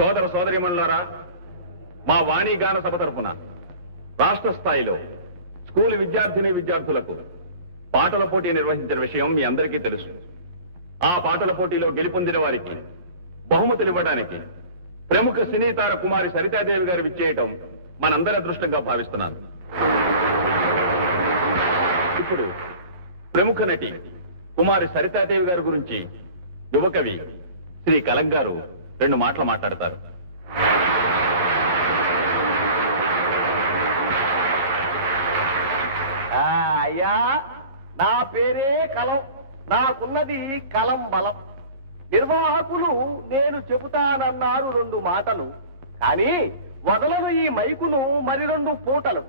సోదర సోదరీమణులారా, మా వాణి గాన సభ తరపున రాష్ట్ర స్థాయిలో స్కూల్ విద్యార్థిని విద్యార్థులకు పాటల పోటీ నిర్వహించిన విషయం మీ అందరికీ తెలుసు. ఆ పాటల పోటీలో గెలుపొందిన వారికి బహుమతులు ఇవ్వడానికి ప్రముఖ సినీతార కుమారి సరితాదేవి గారు విచ్చేయటం మనందరి అదృష్టంగా భావిస్తున్నాను. ఇప్పుడు ప్రముఖ నటి కుమారి సరితాదేవి గారి గురించి యువకవి శ్రీ కలక్ గారు 2 మాటలు మాట్లాడతారు. అయ్యా, నా పేరే కలం, నాకున్నది కలం బలం. నిర్వాహకులు నేను చెబుతానన్నారు 2 మాటలు, కానీ వదలను ఈ మైకును మరి 2 పూటలు.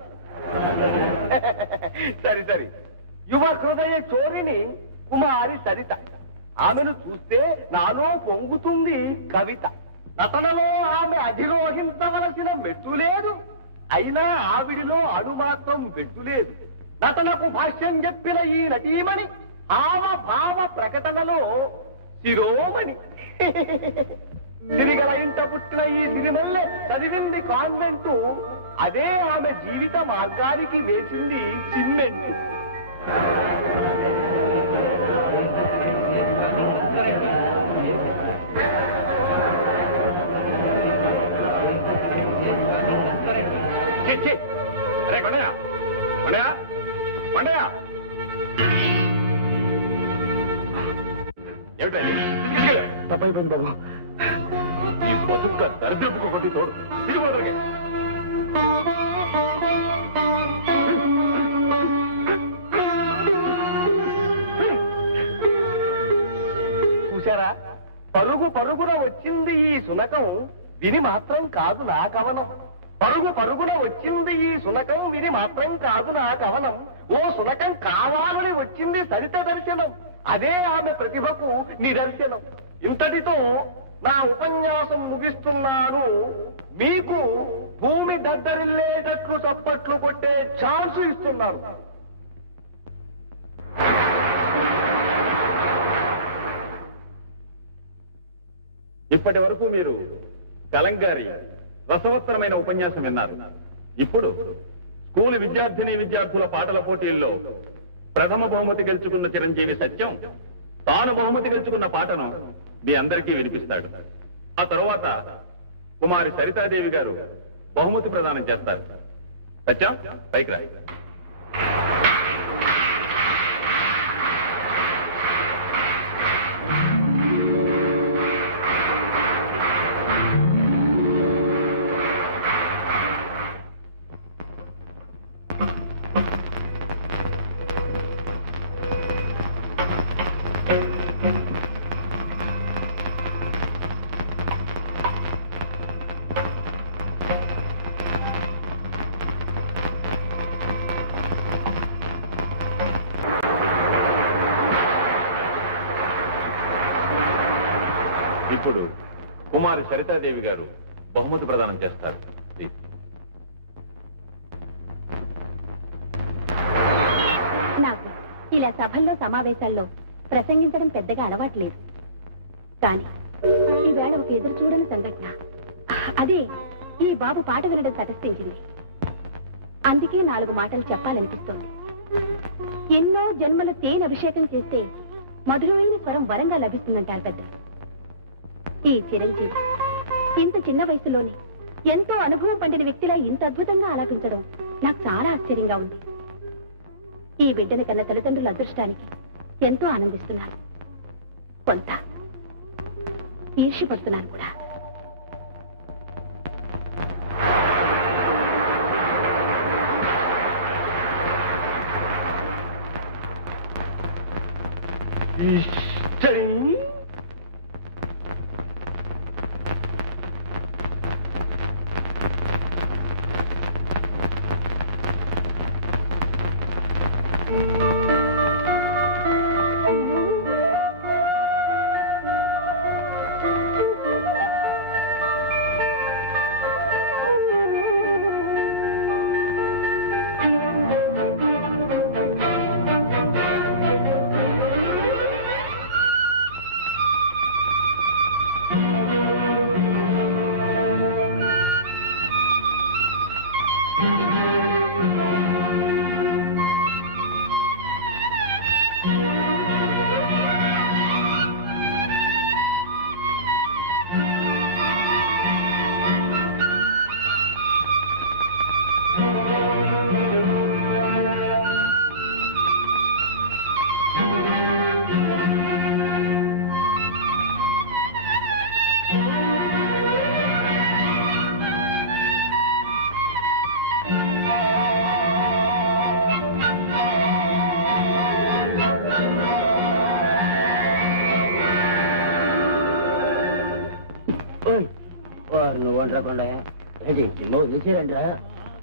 సరి సరి, యువ హృదయ చోరిని కుమారి సరిత. ఆమెను చూస్తే నాలో పొంగుతుంది కవిత. నటనలో ఆమె అధిరోహించవలసిన మెట్టు లేదు, అయినా ఆవిడిలో అణు మాత్రం పెట్టు లేదు. నటనకు భాష్యం చెప్పిన ఈ నటీమణి హావభావ ప్రకటనలో శిరోమణి. సిరిగల ఇంట పుట్టిన ఈ సిరిమల్లె చదివింది కాన్వెంటు, అదే ఆమె జీవిత మార్గానికి వేసింది సిమెంటు. తప్పైపోయింది బాబు, ఈ బతుక్క దరిద్రపు కొద్ది తోడు తిరిగి చూశారా, పరుగు పరుగున వచ్చింది ఈ సునకం, విని మాత్రం కాదు నా కవనం. పరుగు పరుగున వచ్చింది ఈ సునకం, విని మాత్రం కాదు నా కవనం. ఓ సునకం కావాలని వచ్చింది సరిత దర్శనం, అదే ఆమె ప్రతిభకు నిదర్శనం. ఇంతటితో నా ఉపన్యాసం ముగిస్తున్నాను. మీకు భూమి దద్దరిల్లేటట్లు చప్పట్లు కొట్టే ఛాన్స్ ఇస్తున్నాను. ఇప్పటి వరకు మీరు కలంక్ గారి రసవత్తరమైన ఉపన్యాసం విన్నారు. ఇప్పుడు స్కూల్ విద్యార్థిని విద్యార్థుల పాటల పోటీల్లో ప్రథమ బహుమతి గెలుచుకున్న చిరంజీవి సత్యం తాను బహుమతి గెలుచుకున్న పాటను మీ అందరికీ వినిపిస్తాడు. ఆ తరువాత కుమారి సరితాదేవి గారు బహుమతి ప్రదానం చేస్తారు. సత్యం, పైకి రా. ఇప్పుడు కుమారి సరితాదేవి గారు బహుమతి ప్రదానం చేస్తారు. నాకు ఇలా సభల్లో సమావేశాల్లో ప్రసంగించడం పెద్దగా అలవాట్లేదు. కానీ ఈవేళ ఒక ఎదురు చూడని సంఘటన, అదే ఈ బాబు పాట వినడం తటస్థించింది. అందుకే 4 మాటలు చెప్పాలనిపిస్తోంది. ఎన్నో జన్మల తేనె అభిషేకం చేస్తే మధురమైన స్వరం వరంగా లభిస్తుందంటారు పెద్దలు. ఈ చిరంజీవి ఇంత చిన్న వయసులోనే ఎంతో అనుభవం పండిన వ్యక్తిలా ఇంత అద్భుతంగా ఆలాపించడం నాకు చాలా ఆశ్చర్యంగా ఉంది. ఈ బిడ్డని కన్న తల్లిదండ్రుల అదృష్టానికి ఎంతో ఆనందిస్తున్నాను. కొంత ఈర్ష్యపడుతున్నాను కూడా.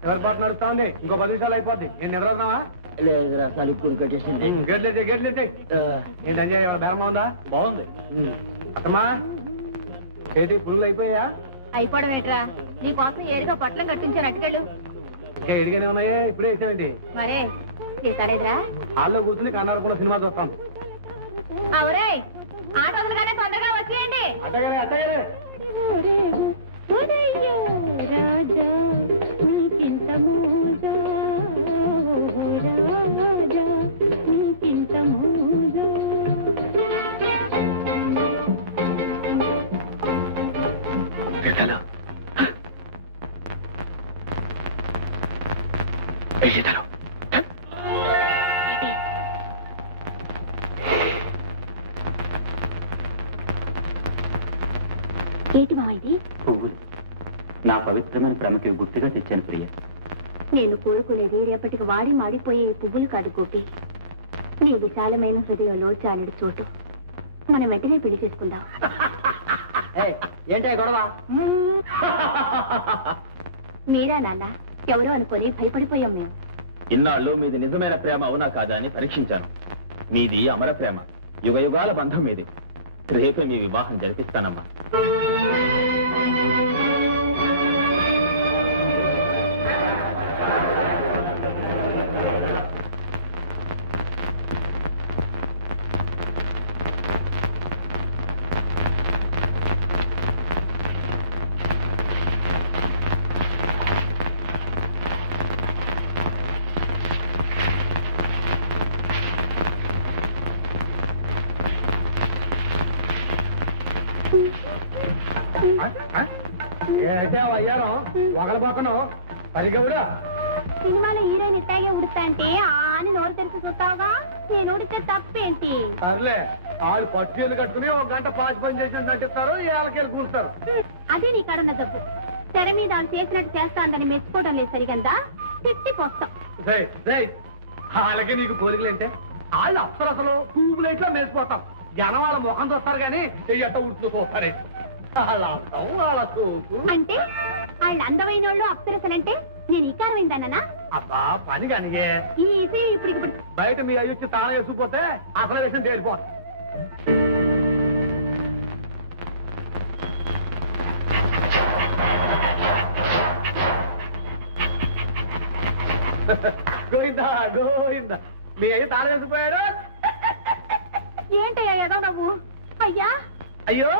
ఎవరి పాటు నడుస్తా ఉంది? ఇంకో 10 నిమిషాలు అయిపోద్ది. నేను నిద్రన్నావా? లేదురా, సలుపుకుని కట్టేసింది. గట్లయితే ఏంటి అంజయ్, ఎవరు బేరమా ఉందా? బాగుంది. అత్తమ్మా, చేతి పురుగులు అయిపోయా? అయిపోవడం ఏట్రా, నీ కోసం ఏడుగా పొట్లం కట్టించాను. అటుకెళ్ళు. ఇంకా ఎడిగానే ఉన్నాయే, ఇప్పుడే వేసానండి. మరే తీసారేదిరా? హాల్లో కూర్చుని కన్నారు కూడా సినిమా చూస్తాం. అవురే, ఆట వదలగానే తొందరగా వచ్చేయండి. అట్టగానే అట్టగానే. రాజా నీకింత మూజా, రాజా నీకింత మూజా. ఏంటి మా ఇది? పువ్వులు. నా పవిత్రమైన ప్రేమకి గుర్తుగా తెచ్చాను ప్రియ. నేను కోరుకునేది రేపటికి వాడి మాడిపోయే పువ్వులు కాదు గోపి. నీ విశాలమైన హృదయంలో చాలెడు చోటు. మనం వెంటనే పెళ్లి చేసుకుందాం. ఏంటే గొడవ? మీరా నాన్న? ఎవరో అనుకొని భయపడిపోయాం మేము. ఇన్నాళ్ళు మీది నిజమైన ప్రేమ అవునా కాదా అని పరీక్షించాను. మీది అమర ప్రేమ, యుగ యుగాల బంధం మీది. రేపే మీ వివాహం జరిపిస్తానమ్మా. అయితే అయ్యారం ఒకళ్ళ సరిగ్గా కూడా సినిమాలో హీరోయిన్ ఇట్టాగే ఉడుతా అంటే అని నోరు తెరిచి చూస్తావుగా. నేను ఉడితే తప్పేంటి? సర్లే, వాళ్ళు పట్టుచీలు కట్టుకుని 1 గంట పాచి పని చేసినట్టు నటిస్తారు, ఏళ్ళకెళ్ళి కూర్చుతారు. అదే నీ కాడున్న తప్పు. తెర మీద వాళ్ళు చేసినట్టు చేస్తాందని మెచ్చుకోవడం లేదు సరిగందా, తిట్టిపోస్తాం. వాళ్ళకి నీకు పోలికలేంటే వాళ్ళు అసలు ట్యూబ్లైట్లో మెరిసిపోతాం. జనం వాళ్ళ ముఖం చూస్తారు కానీ చెయ్యట ఉడుతూ చూస్తారే. వాళ్ళ చూపు అంటే వాళ్ళు అందమైన వాళ్ళు అప్సరసలంటే నేను ఇకారమైందన్నా? అబ్బా పని కానీ ఈ ఇసి ఇప్పుడు బయట మీ అయ్యొచ్చి తాళం వేసుకుపోతే అసలు విషయం తేలిపోతుంది. గోయిందా గోయిందా మీ అయ్యి తాళం వేసిపోయారు. ఏంటయ్యా ఏదో నువ్వు? అయ్యా అయ్యో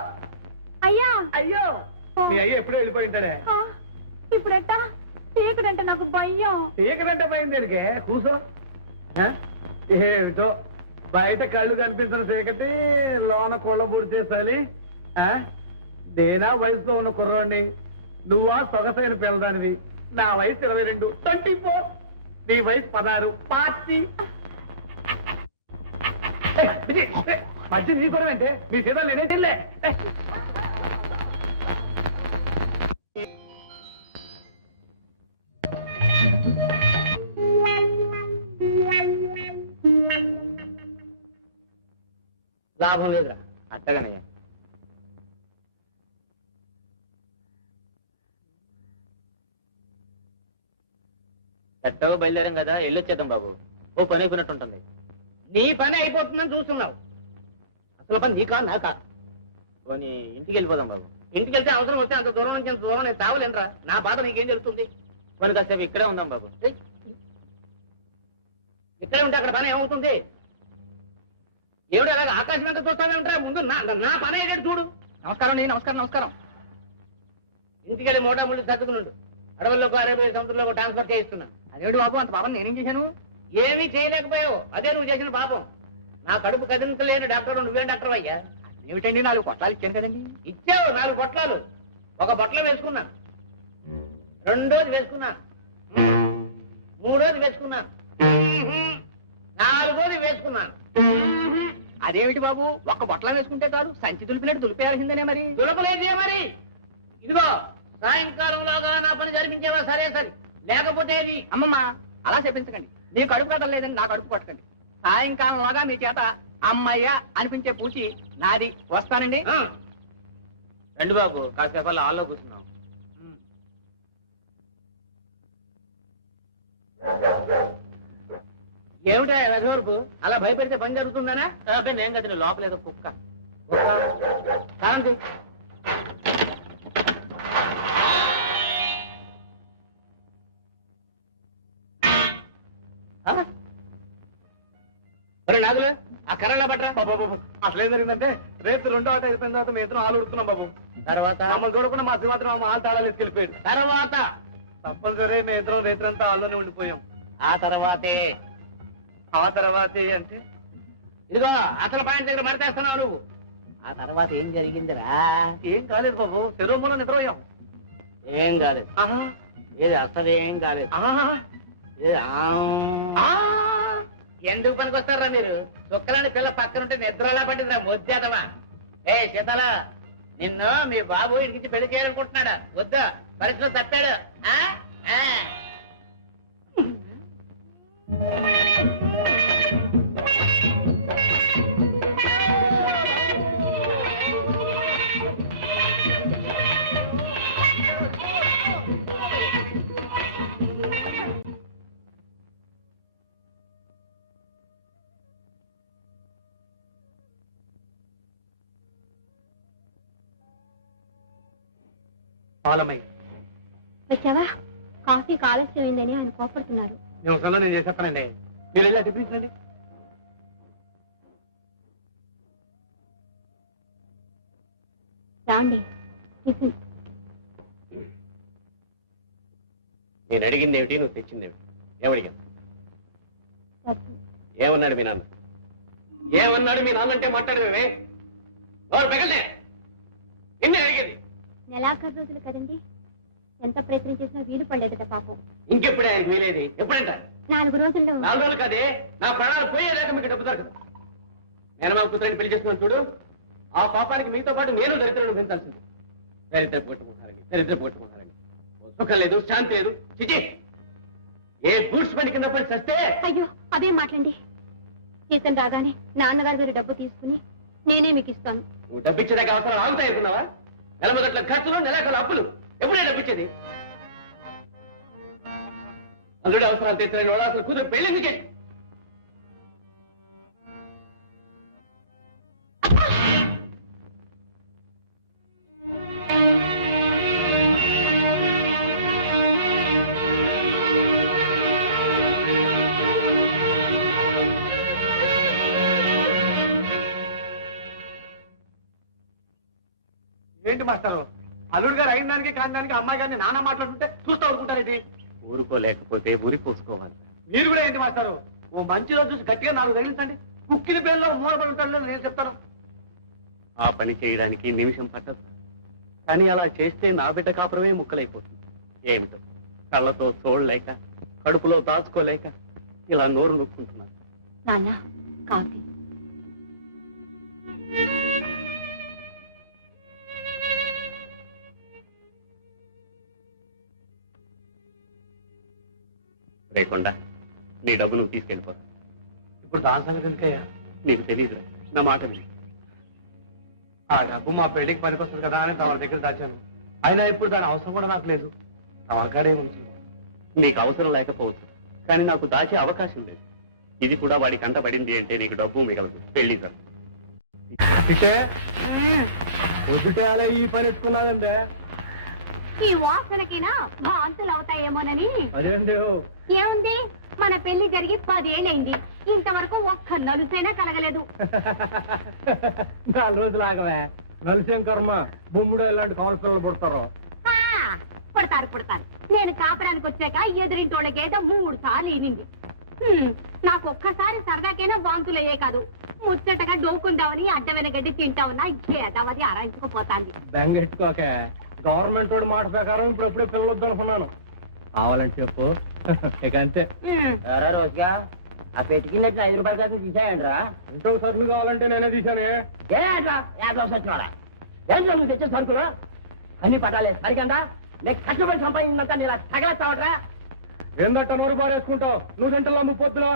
అయ్యా అయ్యో మీ అయ్యి ఎప్పుడో వెళ్ళిపోయింటాడే. ఇప్పుడెట్టా? చీకటంటే నాకు భయం. చీకటంటే పోయింది దీనికి కూసో. ఏమిటో బయట కళ్ళు కనిపించిన చీకటి, లోన కొళ్ళ పొడి చేసాలి. నేనా వయసులో ఉన్న కుర్రోడిని, నువ్వా సొగసైన పిల్లదానివి. నా వయసు 22, 24. నీ వయసు 16, 40. మధ్య నీ కూడా అంటే మీ సీతాలు నేనే తిల్లే. లాభం లేదురా. అట్టగానయ్యా. ఎట్టగా బయలుదేరాం కదా, వెళ్ళొచ్చేద్దాం బాబు. ఓ పని అయిపోయినట్టుంటుంది. నీ పని అయిపోతుందని చూస్తున్నావు. అసలు పని నీకా నాకా? పోనీ ఇంటికి వెళ్ళిపోదాం బాబు. ఇంటికి వెళ్తే అవసరం వస్తే అంత దూరం నుంచి అంత దూరం నేను తావలేనరా. నా బాధ నీకేం జరుగుతుంది? పోనీ కాసేపు ఇక్కడే ఉందాం బాబు. ఇక్కడే ఉంటే అక్కడ పని ఏమవుతుంది? ఏమిటి అలాగే ఆకాశం వెంట చూస్తావేంటరా? ముందు నా పని అయ్యేటట్టు చూడు. నమస్కారం అండి. నమస్కారం నమస్కారం. ఇంటికి వెళ్ళి మోటా ముళ్ళు సర్దుకునుండు. అడవుల్లోకి అరేబియా సముద్రంలో ట్రాన్స్ఫర్ చేయిస్తున్నా. అదేమిటి బాబు, అంత పాపం నేనేం చేశాను? ఏమీ చేయలేకపోయావు. అదే నువ్వు చేసిన పాపం. నా కడుపు కదిలించలేని డాక్టర్ నువ్వేం డాక్టర్ అయ్యా? ఏమిటండి, 4 పొట్లాలు ఇచ్చాను కదండి. ఇచ్చావు 4 పొట్లాలు. ఒక పొట్ల వేసుకున్నా, రెండోది వేసుకున్నా, మూడోది వేసుకున్నా, నాలుగోది వేసుకున్నాను. అదేమిటి బాబు, ఒక్క బొట్ల వేసుకుంటే చాలు, సంచి దులిపినట్టు దులిపేయాల్సిందేనే. మరి దులపలేదే మరి. ఇదిగో సాయంకాలంలోగా నా పని జరిపించేవా? సరే సరే, లేకపోతే అది. అమ్మమ్మ అలా చెప్పించకండి. నీ కడుపు కథలు లేదని నా కడుపు పట్టకండి. సాయంకాలంలోగా మీ చేత అమ్మయ్య అనిపించే పూచి నాది. వస్తానండి. రండి బాబు, కాసేపు హాల్లో కూర్చున్నాం. ఏమిటా రఘువరపు అలా భయపెడితే పని జరుగుతుందనా? నేను కదా, లోపల ఏదో కుక్క. కారంతి నాగులు ఆ కర్రలా పట్టరా. అసలు ఏం జరిగిందంటే, రేపు 2వ ఆట అయిపోయిన తర్వాత మీ ఇద్దరం ఆలు ఉడుతున్నాం బాబు. తర్వాత మమ్మల్ని చూడకుండా మా సింహాత్రం ఆలు తాళాలు ఎత్తుకెళ్ళిపోయాడు. తర్వాత తప్పనిసరి మీ ఇద్దరం రేత్రంతా ఆల్లోనే ఉండిపోయాం. ఆ తర్వాతే అంటే ఇదిగో అసలు పాయింట్ దగ్గర మడతేస్తున్నావు నువ్వు. ఆ తర్వాత ఏం జరిగిందిరా? ఏం కాలేదు బాబు, చెరువు మూల నిద్రపోయాం. ఏం కాలేదు. ఏది అసలు ఏం కాలేదు. ఎందుకు పనికొస్తారా మీరు? చుక్కలాంటి పిల్ల పక్కనుంటే నిద్రలా పట్టిందిరా మొద్దేదవా. ఏ సీతాల, నిన్ను మీ బాబు ఇంటికి పెళ్లి చేయాలనుకుంటున్నాడా? వద్దా, పరిస్థితిలో తప్పాడు. పాలమై వచ్చావా? కాఫీకి ఆలస్యమైందని ఆయన కోపడుతున్నారు. నిమిషంలో నేను చేసేస్తానండి. మీరు వెళ్ళి టిఫిన్. రాండి. నేను అడిగింది ఏమిటి, నువ్వు తెచ్చిందేమిటి? ఏమడిగా? ఏమన్నాడు మీ నాన్న? ఏమన్నాడు మీ నాన్న? అంటే మాట్లాడమే పెగలే. నిన్నే అడిగేది. నెలాఖరు రోజులు కదండి, ఎంత ప్రయత్నం చేసినా వీలు పడలేదట పాపం. ఇంకెప్పుడే ఆయనకు వీలేది? ఎప్పుడంట? 4 రోజుల్లో. 4 రోజులు కాదే, నా ప్రాణాలు పోయేదాకా మీకు డబ్బు దొరకదు. నేను మా కూతురిని పెళ్లి చేసుకున్నాను చూడు, ఆ పాపానికి మీతో పాటు నేను దరిద్రులను పెంచాల్సింది. దరిద్ర పోట్టుకున్నారని సుఖం లేదు, శాంతి లేదు. చిచి, ఏ బూట్స్ పని కింద పడి చస్తే. అయ్యో అదేం మాట్లాడి. సీతం రాగానే నాన్నగారి గారి డబ్బు తీసుకుని నేనే మీకు ఇస్తాను. నువ్వు డబ్బిచ్చేదాకా అవసరాలు ఆగుతాయనుకున్నావా? నెల మొదట్ల ఖర్చులు, నెలాఖరు అప్పులు. ఎప్పుడే డబ్బిచ్చేది? అల్లుడి అవసరాలు తెచ్చిన వాడు అసలు కూతురు పెళ్లి చేసి. మాస్టారు అల్లుడు గారు అయిన దానికి కాని దానికి అమ్మాయి గారిని నాన్న మాట్లాడుతుంటే చూస్తూ ఊరుకుంటారేంటి? ఊరుకోలేకపోతే ఊరిపోసుకోవాలి. మీరు కూడా ఏంటి మాస్టారు? ఓ మంచి రోజు చూసి గట్టిగా 4 తగిలించండి. కుక్కిన పేరులో మూలపడి ఉంటాడు నేను చెప్తాను. ఆ పని చేయడానికి నిమిషం పట్టదు. కానీ అలా చేస్తే నా బిడ్డ కాపురమే ముక్కలైపోతుంది. ఏమిటో కళ్ళతో చూడలేక కడుపులో దాచుకోలేక ఇలా నోరు నొక్కుంటున్నాను. నాన్న కాఫీ. లేకుండా నీ డబ్బు నువ్వు తీసుకెళ్ళిపోతా. ఇప్పుడు దాని సంగతి ఎందుకయ్యా? నీకు తెలియదురా, నా మాట విని. ఆ డబ్బు మా పెళ్లికి పనికొస్తుంది కదా అని తమ దగ్గర దాచాను. అయినా ఇప్పుడు దాని అవసరం కూడా నాకు లేదు. తమకాడే ఉంచు. నీకు అవసరం లేకపోవచ్చు, కానీ నాకు దాచే అవకాశం లేదు. ఇది కూడా వాడి కంట పడింది అంటే నీకు డబ్బు మిగలదు. పెళ్లి సార్ పొద్దుటే అలా ఈ పని ఎత్తుకున్నాదంటే ఈ వాసనకినా భాంతులు అవుతాయేమోనని. అదేంటి ఏముంది, మన పెళ్లి జరిగి 10 ఏళ్ళైంది, ఇంతవరకు ఒక్క నలుసైనా కలగలేదు. 4 రోజులు ఆగవే. నలిసేం కర్మ, బొమ్ముడు ఇలాంటి కాల్పిల్లలు పుడతారు. ఆ, పుడతారు. నేను కాపురానికి వచ్చాక ఎదురింటోళ్ళకేదో 3 సార్లు ఈనింది. నాకు ఒక్కసారి సరదాకైనా వాంతులయ్యే కాదు, ముచ్చటగా డోకుందామని అడ్డమైన గడ్డి తింటావున్నా ఏదవది అరాయించుకుపోతాంది. బెంగెట్టుకోక, గవర్నమెంట్ వాడి మాట ప్రకారం ఇప్పుడెప్పుడే పిల్లలు వద్దనుకున్నాను. కావాలంటే చెప్పు. ఇక అంతే. రోజుగా ఆ పెట్టుకున్నట్టు 5 రూపాయల కోసం తీసాయంట్రా. ఇంట్లో సరుకులు కావాలంటే నేనే తీశాను. ఏ అట్లా 50 వచ్చినారా? ఏంటో నువ్వు తెచ్చే సరుకులు అన్ని పట్టాలి సరికందా? నేను కష్టపడి సంపాదించినంత నేను తగలేస్తావట్రా? ఏందట్ట నోరు బారేసుకుంటావు? నువ్వు తింటలా ముప్పొత్తులో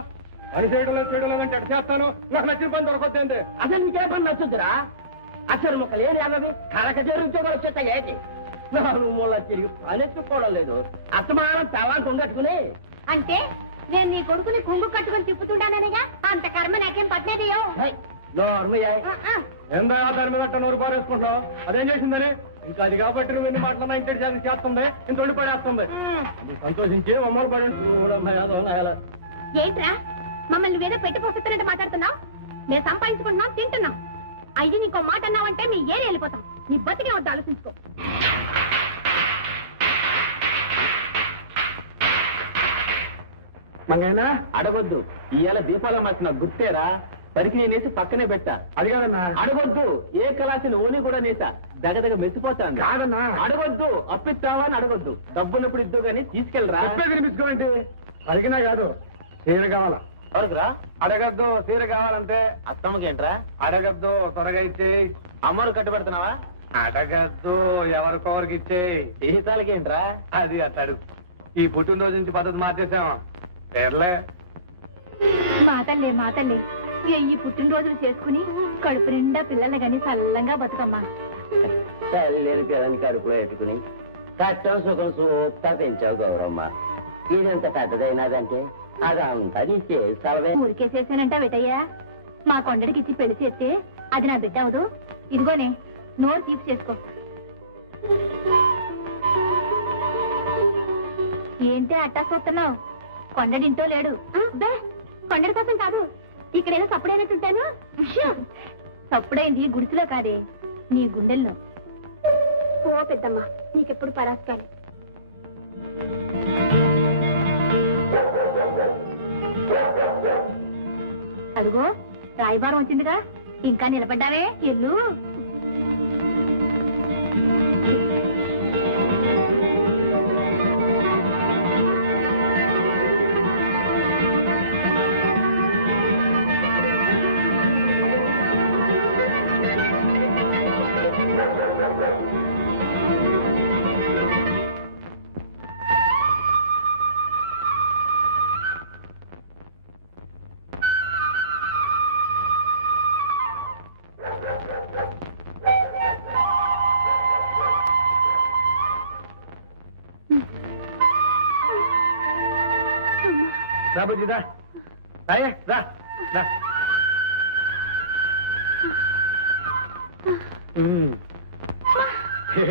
పని చేయడం లేదంటే ఎట్ట చేస్తాను? నాకు నచ్చిన పని దొరకొచ్చింది. అసలు నీకే పని నచ్చుద్దిరా? అక్షర ముక్కలు ఏది అన్నది కరక ఉద్యోగాలు వచ్చేస్తాయి ఏంటి? 4 మూల తిరిగి పనెత్తుకోవడం లేదు. అస్తమానం తవాన్ని కొంగట్టుకుని. అంటే నేను నీ కొడుకుని కొంగు కట్టుకుని తిప్పుతుండాననిగా అంత కర్మ నాకేం పట్టినదియో. ఏందా దాని మీద అట్ట నోరు బారేసుకుంటావు? అదేం చేసిందని? ఇంకా అది కాబట్టి నువ్వు ఎన్ని మాటలన్నా ఇంటి చేస్తుంది, ఇంత వండి పడేస్తుంది. నువ్వు సంతోషించి మమ్మల్ని పడి. ఏంట్రా మమ్మల్ని నువ్వేదో పెట్టి పోస్తున్నట్టు మాట్లాడుతున్నావు? మేము సంపాదించుకుంటున్నాం, తింటున్నాం. అయ్యి నీకో మాట అన్నావంటే మీ ఏరి వెళ్ళిపోతాం. నీ బతికే వద్ద ఆలోచించుకో. మంగైనా అడగొద్దు. ఇవాళ దీపాల మార్చిన గుర్తేరా? పరికి నేనేసి పక్కనే పెట్టా. అది కాదన్నా. అడగొద్దు. ఏ కళాసిన ఓని కూడా నేసా దగ్గర మెచ్చిపోతాను. కాదన్నా. అడగొద్దు. అప్పిస్తావా అని అడగొద్దు. డబ్బున్నప్పుడు ఇద్దు గానీ తీసుకెళ్ళరా. వినిపించుకోండి. అడిగినా కాదు, చీర కావాలా? ఎవరికిరా? అడగద్దు. చీర కావాలంటే అత్తమ్మకేంట్రా? అడగద్దు, త్వరగా ఇచ్చేయి. అమ్మరు కట్టుబెడుతున్నావా? అడగద్దు, ఎవరికొవరికి ఇచ్చేయి. జీతాలకేంట్రా? అది అట్టాడు. ఈ పుట్టినరోజు నుంచి పద్ధతి మార్చేసాం. పేర్లే మాతల్లే ఈ పుట్టినరోజులు చేసుకుని కడుపు నిండా పిల్లల్ని గాని చల్లంగా బతుకమ్మా. తల్లిని పిల్లని కడుపులో పెట్టుకుని కష్టం సుఖం సూక్తా పెంచావు గౌరమ్మ. ఇదెంత పెద్దదైనదంటే అదంతా నీ చేస్తావే. ఊరికే చేశానంట వెటయ్యా. మా కొండడికి ఇచ్చి పెళ్లి చేస్తే అది నా బిడ్డ అవదు. ఇదిగోనే నోరు తీపి చేసుకో. ఏంటి అట్టా చూస్తున్నావు? కొండడింటో లేడు. కొండడి కోసం కాదు, ఇక్కడేదో సప్పుడైనట్టుంటాను. సప్పుడైంది గుడిసెలో కాదే, నీ గుండెల్లో. ఓ పెద్దమ్మ, నీకెప్పుడు పరాస్కాలి. అదిగో రాయబారం వచ్చిందిగా, ఇంకా నిలబడ్డావే, ఎల్లు. రా బుజ్జి, రా. రాయే, రా, రా.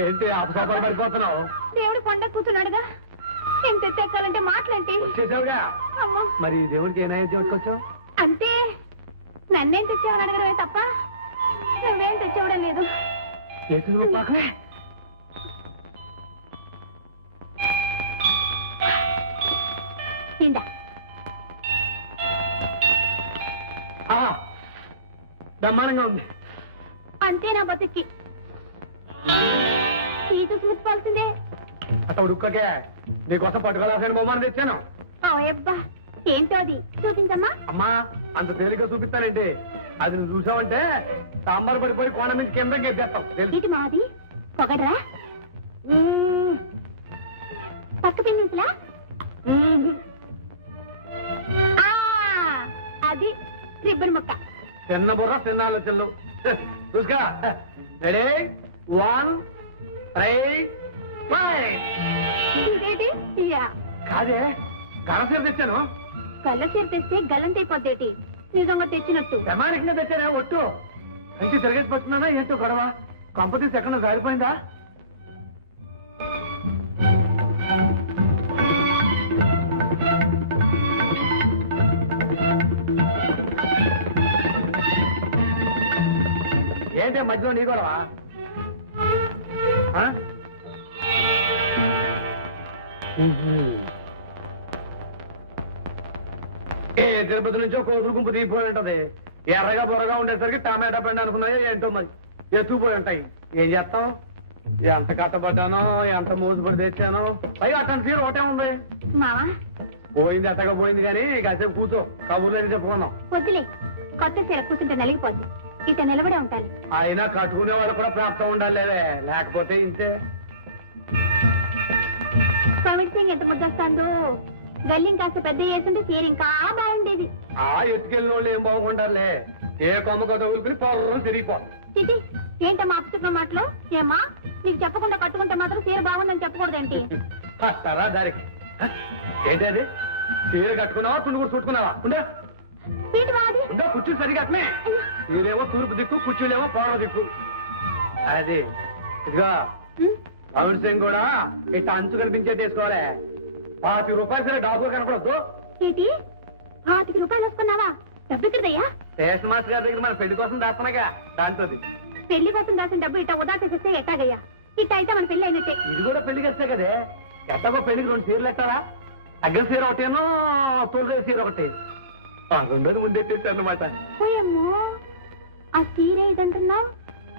ఏంటి ఆపసాపాలు పడిపోతున్నావు? దేవుడు కొండ కూర్చున్నాడుగా, నేను తెచ్చెక్కాలంటే మాటలేంటి? చేసావుగా. అమ్మో, మరి దేవుడికి ఏ నైవేద్యం పట్టుకొచ్చావు? అంటే నన్నేం తెచ్చావని అడగడమే తప్ప నువ్వేం తెచ్చేవడం లేదు. చేతులు పాకమే. బ్రహ్మాండంగా ఉంది. అంతే నా బతుక్కి తీసు చూసుకోవాల్సిందే. అసలు ఉడుక్కకే నీకోసం పట్టుకోవాల్సిన బొమ్మను తెచ్చాను. అబ్బా ఏంటో అది చూపించమ్మా. అమ్మా అంత తేలిగ్గా చూపిస్తానండి. అది నువ్వు చూసావంటే సాంబార్ పడిపోయి కోణ నుంచి కింద గెట్టేస్తాం. ఇది మాది పొగడరా పక్క పిన్నించలా అది రిబ్బన్ ముక్క. చిన్న బుర్ర చిన్న ఆలోచనలు చూసుకో. రెడీ 1 3 ఇదేంటి ఇయ్యా కాదే గణసీర తెచ్చాను. కళ్ళ చీర తెస్తే గల్లంతైపోద్దేటి నిజంగా తెచ్చినట్టు. ప్రమాణికంగా తెచ్చానే ఒట్టు. కంచి తిరగేసి పట్టున్నానా ఏంటో గొడవ. కంపెనీస్ ఎక్కడ జారిపోయిందా? ఏంటే మధ్యలో నీ గొడవ? ఏ తిరుపతి నుంచో కోతులు గుంపు దిగిపోయి ఉంటది. ఎర్రగా బొరగా ఉండేసరికి టమాటా పండు అనుకున్నాయో ఏంటో మరి ఎత్తుకుపోయి ఉంటాయి. ఏం చేస్తాం? ఎంత కట్టబడ్డానో ఎంత మోసుపడి తెచ్చానో. పైగా అట్టని సీర ఒకటే ఉంది. మావా పోయింది అట్టగా పోయింది కానీ కాసేపు కూర్చో కబుర్లు అని చెప్పుకున్నాం. వద్దులే కొత్త చీర కూర్చుంటే నలిగిపోద్ది. ఇట నిలబడే ఉంటాను. అయినా కట్టుకునే వాళ్ళు కూడా ప్రాప్తం ఉండాలి లేకపోతే ఇంతే. కమిట్ సింగ్ ఎంత ముద్దొస్తాందో. గల్లిం కాస్త పెద్ద చేస్తుంటే చీర ఇంకా బాగుండేది. ఆ ఎత్తుకెళ్ళిన వాళ్ళు ఏం బాగుంటారులే. ఏ కొమ్మక తగులుకుని పొర్రం తిరిగిపోవాలి. చిటి ఏంటమ్మా అప్సుకున్న మాటలు? ఏమ్మా నీకు చెప్పకుండా కట్టుకుంటే మాత్రం చీర బాగుందని చెప్పకూడదేంటి? వస్తారా దారికి? ఏంటి అది? చీర కట్టుకున్నావా తుండు కూడా చుట్టుకున్నావా? ఉండే వీటి బాది ఇంకా కుర్చీ సరిగా అట్నే. చీరేమో తూర్పు దిక్కు కుర్చీలేమో పౌర దిక్కు. అది ఇదిగా కమిట్ సింగ్ కూడా ఇట్ట అంచు కనిపించే తీసుకోవాలి. 50 రూపాయలు సరే డాబు కనపడద్దు. ఏంటి 25 రూపాయలు వస్తున్నావా? డబ్బు ఇక్కడయ్యా. స్టేషన్ మాస్టర్ గారి దగ్గర మన పెళ్లి కోసం దాస్తున్నాగా దాంతో. పెళ్లి కోసం దాసిన డబ్బు ఇట్ట ఉదా చేసేస్తే ఎట్టాగయ్యా? ఇట్ట అయితే మన పెళ్లి అయినట్టే. ఇది కూడా పెళ్లికి వస్తే కదే. ఎట్టగో పెళ్లికి 2 చీరలు ఎట్టారా? అగ్గల చీర ఒకటేనో తొలగే చీర ఒకటి. రెండోది ముందెట్టేసి అన్నమాట. పోయమ్మో ఆ చీర ఇదంటున్నావు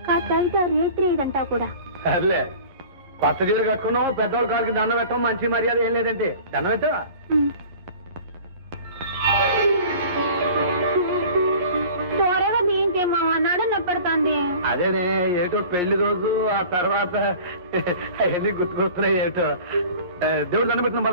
కాస్త అయితే రేత్రి ఇదంటావు కూడా. సర్లే కొత్త చీర కట్టుకున్నావు. పెద్దవాళ్ళ కాళ్ళకి దండం పెట్టడం మంచి మర్యాద ఏం లేదంటే దండం పెట్టావా? త్వరగా దీంచేమో అన్నాడు నొప్పెడుతోంది. అదేనే ఏటో పెళ్లి రోజు ఆ తర్వాత అవన్నీ గుర్తుకొస్తున్నాయి ఏటో. దేవుడు దండం పెట్టిన